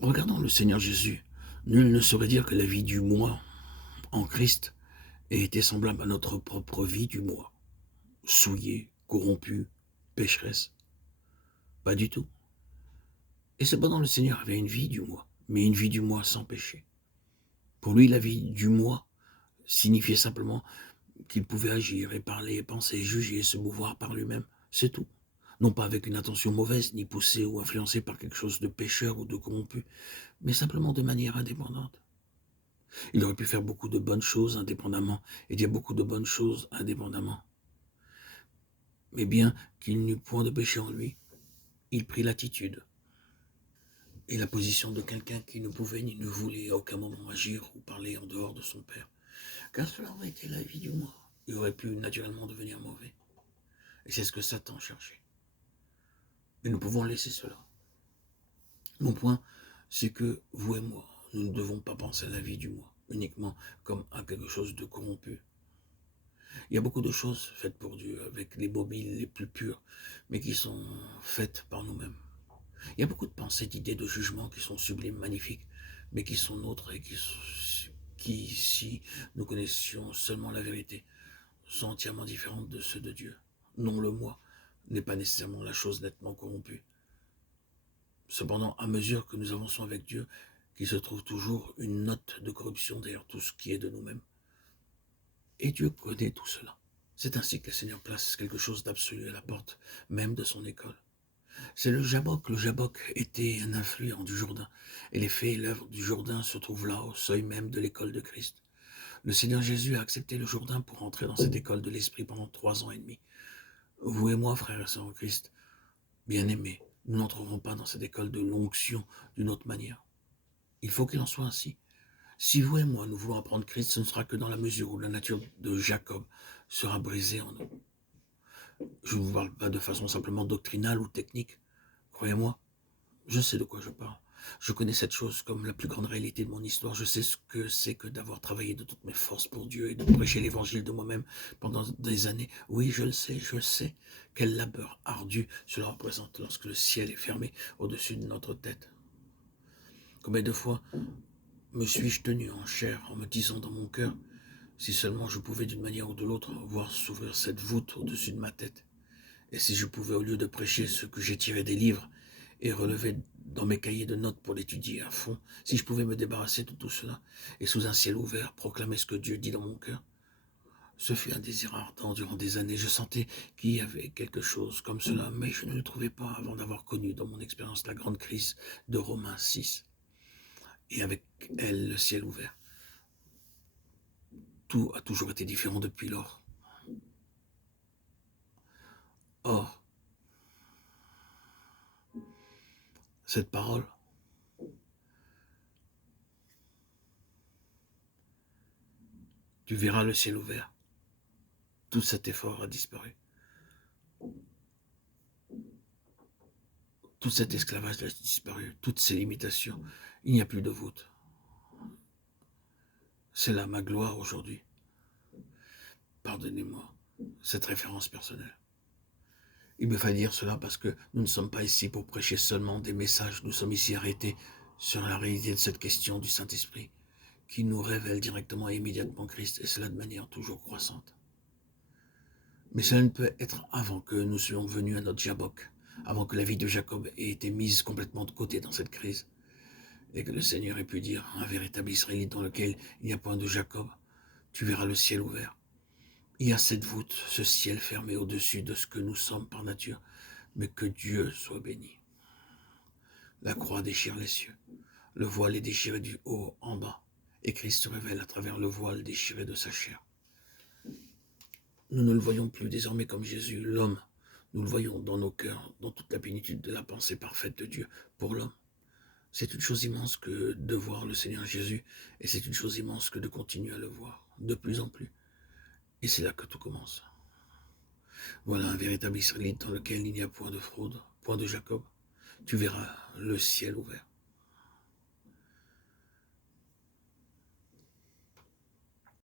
Regardons le Seigneur Jésus. Nul ne saurait dire que la vie du moi en Christ ait été semblable à notre propre vie du moi. Souillée, corrompue, pécheresse. Pas du tout. Et cependant, le Seigneur avait une vie du moi, mais une vie du moi sans péché. Pour lui, la vie du moi signifiait simplement qu'il pouvait agir et parler, penser, juger, se mouvoir par lui-même. C'est tout. Non pas avec une intention mauvaise, ni poussé ou influencé par quelque chose de pécheur ou de corrompu, mais simplement de manière indépendante. Il aurait pu faire beaucoup de bonnes choses indépendamment et dire beaucoup de bonnes choses indépendamment. Mais bien qu'il n'eût point de péché en lui, il prit l'attitude et la position de quelqu'un qui ne pouvait ni ne voulait à aucun moment agir ou parler en dehors de son Père. Car cela aurait été la vie du moi. Il aurait pu naturellement devenir mauvais. Et c'est ce que Satan cherchait. Et nous pouvons laisser cela. Mon point, c'est que vous et moi, nous ne devons pas penser à la vie du moi uniquement comme à quelque chose de corrompu. Il y a beaucoup de choses faites pour Dieu, avec les mobiles les plus purs, mais qui sont faites par nous-mêmes. Il y a beaucoup de pensées, d'idées, de jugements qui sont sublimes, magnifiques, mais qui sont nôtres et qui, si nous connaissions seulement la vérité, sont entièrement différentes de ceux de Dieu. Non, le moi n'est pas nécessairement la chose nettement corrompue. Cependant, à mesure que nous avançons avec Dieu, qu'il se trouve toujours une note de corruption derrière tout ce qui est de nous-mêmes. Et Dieu connaît tout cela. C'est ainsi que le Seigneur place quelque chose d'absolu à la porte, même de son école. C'est le Jabbok. Le Jabbok était un affluent du Jourdain, et les faits et l'œuvre du Jourdain se trouvent là, au seuil même de l'école de Christ. Le Seigneur Jésus a accepté le Jourdain pour entrer dans cette école de l'Esprit pendant 3 ans et demi. Vous et moi, frères et sœurs en Christ, bien-aimés, nous n'entrerons pas dans cette école de l'onction d'une autre manière. Il faut qu'il en soit ainsi. Si vous et moi, nous voulons apprendre Christ, ce ne sera que dans la mesure où la nature de Jacob sera brisée en nous. Je ne vous parle pas de façon simplement doctrinale ou technique. Croyez-moi, je sais de quoi je parle. Je connais cette chose comme la plus grande réalité de mon histoire. Je sais ce que c'est que d'avoir travaillé de toutes mes forces pour Dieu et de prêcher l'évangile de moi-même pendant des années. Oui, je sais quel labeur ardu cela représente lorsque le ciel est fermé au-dessus de notre tête. Combien de fois me suis-je tenu en chair en me disant dans mon cœur, si seulement je pouvais d'une manière ou de l'autre voir s'ouvrir cette voûte au-dessus de ma tête. Et si je pouvais, au lieu de prêcher ce que j'ai tiré des livres et relevé dans mes cahiers de notes pour l'étudier à fond, si je pouvais me débarrasser de tout cela et sous un ciel ouvert proclamer ce que Dieu dit dans mon cœur, ce fut un désir ardent durant des années. Je sentais qu'il y avait quelque chose comme cela, mais je ne le trouvais pas avant d'avoir connu dans mon expérience la grande crise de Romains 6 et avec elle le ciel ouvert. Tout a toujours été différent depuis lors. Or, cette parole, tu verras le ciel ouvert. Tout cet effort a disparu. Tout cet esclavage a disparu. Toutes ces limitations. Il n'y a plus de voûte. C'est là ma gloire aujourd'hui. Pardonnez-moi cette référence personnelle. Il me fait dire cela parce que nous ne sommes pas ici pour prêcher seulement des messages. Nous sommes ici arrêtés sur la réalité de cette question du Saint-Esprit qui nous révèle directement et immédiatement Christ, et cela de manière toujours croissante. Mais cela ne peut être avant que nous soyons venus à notre Jabbok, avant que la vie de Jacob ait été mise complètement de côté dans cette crise, et que le Seigneur ait pu dire à un véritable Israélite dans lequel il n'y a point de Jacob, tu verras le ciel ouvert. Il y a cette voûte, ce ciel fermé au-dessus de ce que nous sommes par nature, mais que Dieu soit béni. La croix déchire les cieux, le voile est déchiré du haut en bas, et Christ se révèle à travers le voile déchiré de sa chair. Nous ne le voyons plus désormais comme Jésus, l'homme. Nous le voyons dans nos cœurs, dans toute la plénitude de la pensée parfaite de Dieu pour l'homme. C'est une chose immense que de voir le Seigneur Jésus, et c'est une chose immense que de continuer à le voir, de plus en plus. Et c'est là que tout commence. Voilà un véritable Israélite dans lequel il n'y a point de fraude, point de Jacob. Tu verras le ciel ouvert.